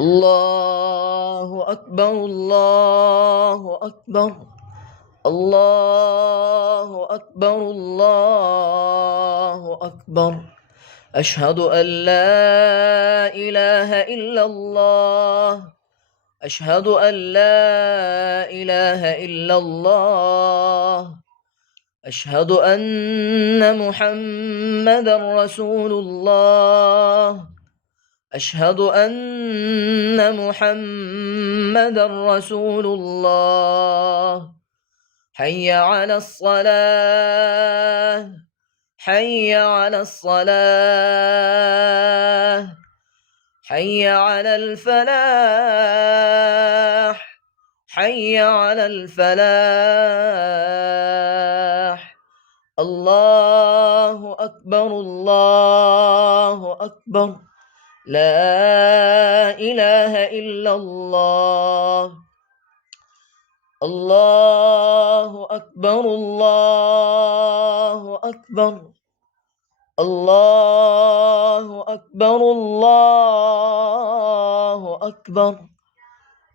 الله أكبر الله أكبر الله أكبر الله أكبر. أشهد أن لا إله إلا الله. أشهد أن لا إله إلا الله. أشهد أن محمدًا رسول الله. أشهد أن محمدًا رسول الله. حي على الصلاة حي على الصلاة حي على الفلاح حي على الفلاح. الله أكبر الله أكبر. لا إله إلا الله. الله أكبر الله أكبر. الله أكبر الله أكبر.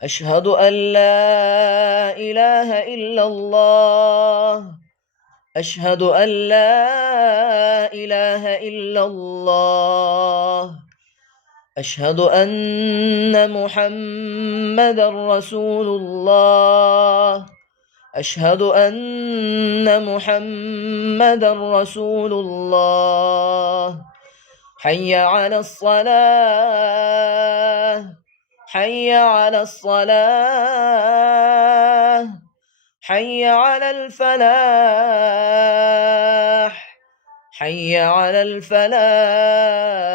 أشهد أن لا إله إلا الله. أشهد أن لا إله إلا الله. أشهد أن محمدًا رسول الله. أشهد أن محمدًا رسول الله. حي على الصلاة حي على الصلاة حي على الفلاح حي على الفلاح.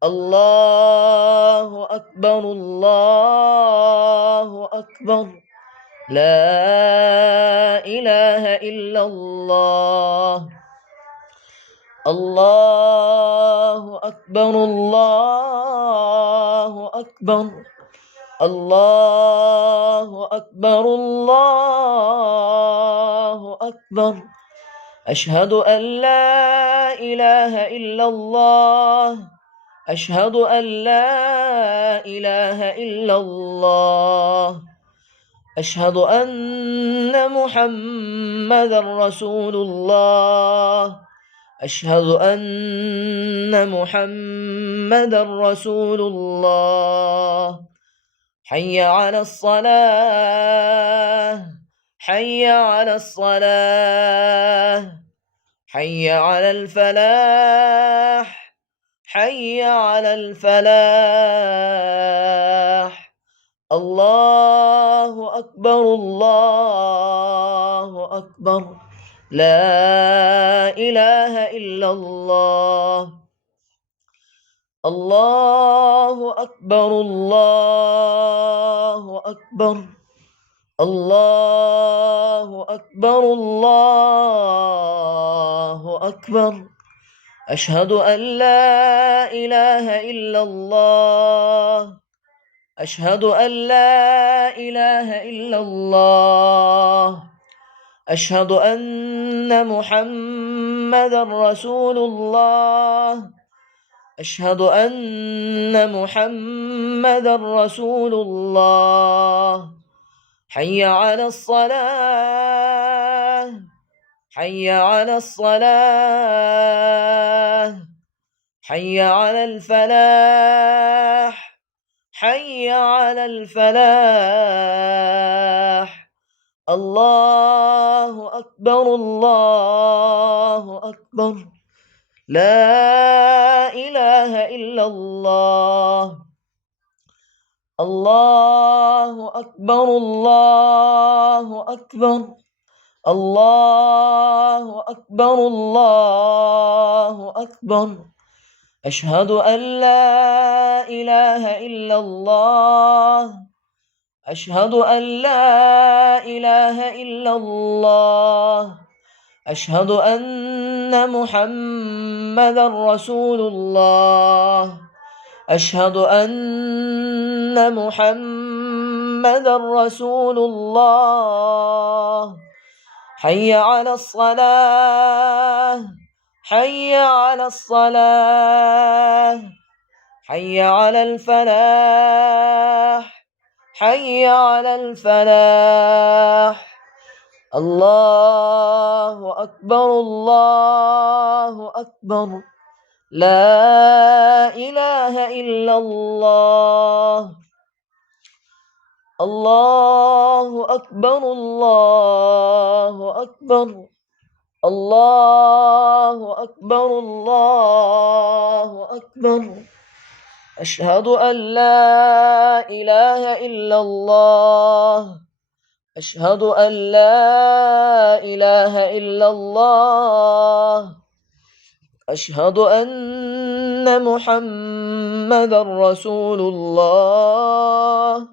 الله أكبر الله أكبر. لا إله إلا الله. الله أكبر الله أكبر. الله أكبر الله أكبر. أشهد أن لا إله إلا الله. أشهد أن لا إله إلا الله. أشهد أن محمدًا رسول الله. أشهد أن محمدًا رسول الله. حي على الصلاة حي على الصلاة حي على الفلاح حي على الفلاح. الله أكبر الله أكبر. لا إله إلا الله. الله أكبر الله أكبر. الله أكبر الله أكبر. أشهد أن لا إله إلا الله. أشهد أن لا إله إلا الله. أشهد أن محمدًا رسول الله. أشهد أن محمدًا رسول الله. حي على الصلاة حي على الصلاة حي على الفلاح حي على الفلاح. الله أكبر الله أكبر. لا إله إلا الله. الله أكبر الله أكبر. الله أكبر الله أكبر. أشهد أن لا إله إلا الله. أشهد أن لا إله إلا الله. أشهد أن محمدًا رسول الله. أشهد أن محمدًا رسول الله. حي على الصلاة حي على الصلاة حي على الفلاح حي على الفلاح الله أكبر الله أكبر لا إله إلا الله الله أكبر الله أكبر الله أكبر الله أكبر أشهد أن لا إله إلا الله أشهد أن لا إله إلا الله أشهد أن محمدا رسول الله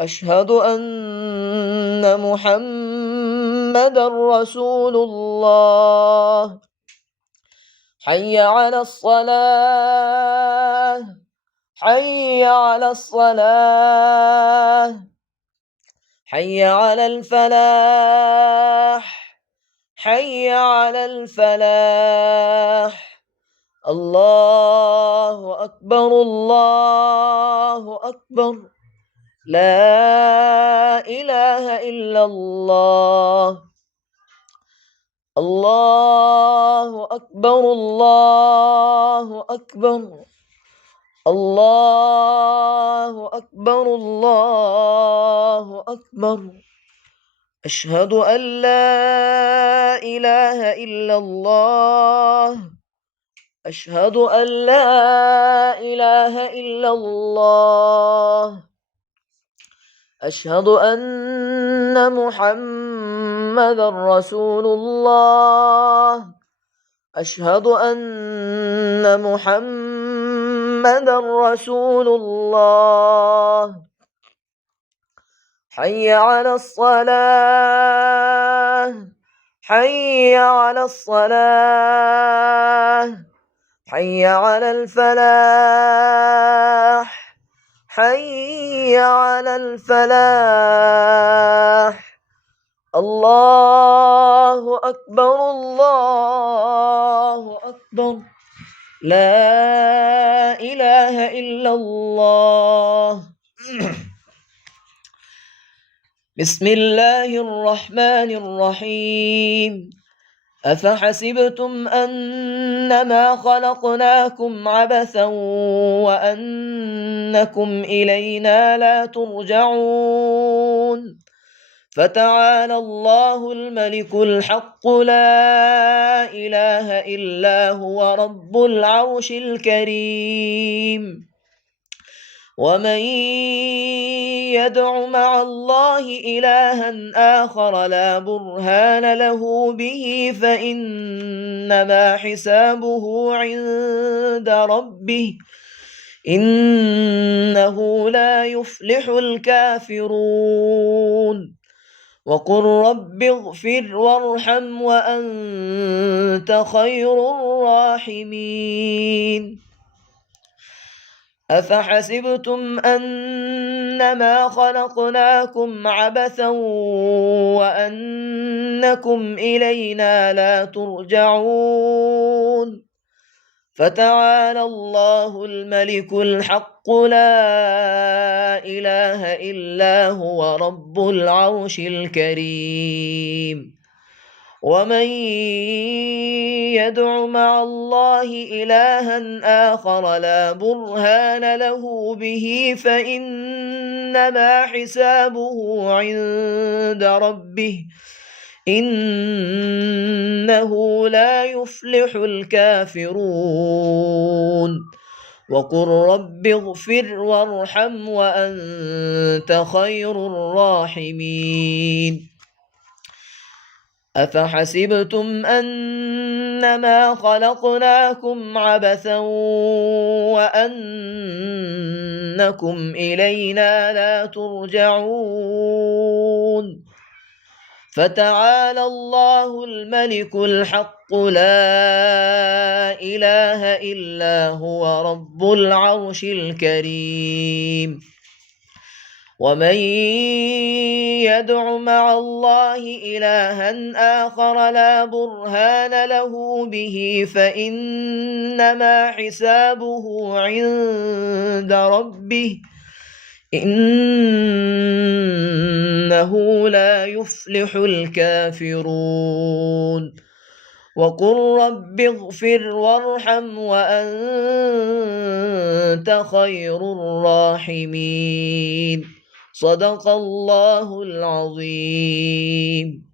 أشهد أن محمدا رسول الله حي على الصلاة حي على الصلاة حي على الفلاح حي على الفلاح الله أكبر الله أكبر لا إله إلا الله الله أكبر الله أكبر الله أكبر الله أكبر أشهد أن لا إله إلا الله أشهد أن لا إله إلا الله أشهد أن محمدا رسول الله أشهد أن محمدا رسول الله حي على الصلاة حي على الصلاة حي على الفلاح حي على الفلاح الله أكبر الله أكبر لا إله إلا الله بسم الله الرحمن الرحيم أفحسبتم أنما خلقناكم عبثا وأنكم إلينا لا ترجعون فتعالى الله الملك الحق لا إله إلا هو رب العرش الكريم ومن يدع مع الله إلها آخر لا برهان له به فإنما حسابه عند ربه إنه لا يفلح الكافرون وقل رب اغفر وارحم وأنت خير الراحمين أفحسبتم أنما خلقناكم عبثا وأنكم إلينا لا ترجعون فتعالى الله الملك الحق لا إله إلا هو رب العرش الكريم ومن يدع مع الله إلها آخر لا برهان له به فإنما حسابه عند ربه إنه لا يفلح الكافرون وقل رب اغفر وارحم وأنت خير الراحمين أفحسبتم أنما خلقناكم عبثا وأنكم إلينا لا ترجعون فتعالى الله الملك الحق لا إله إلا هو رب العرش الكريم ومن يدع مع الله إلها آخر لا برهان له به فإنما حسابه عند ربه إنه لا يفلح الكافرون وقل رب اغفر وارحم وأنت خير الراحمين صدق الله العظيم.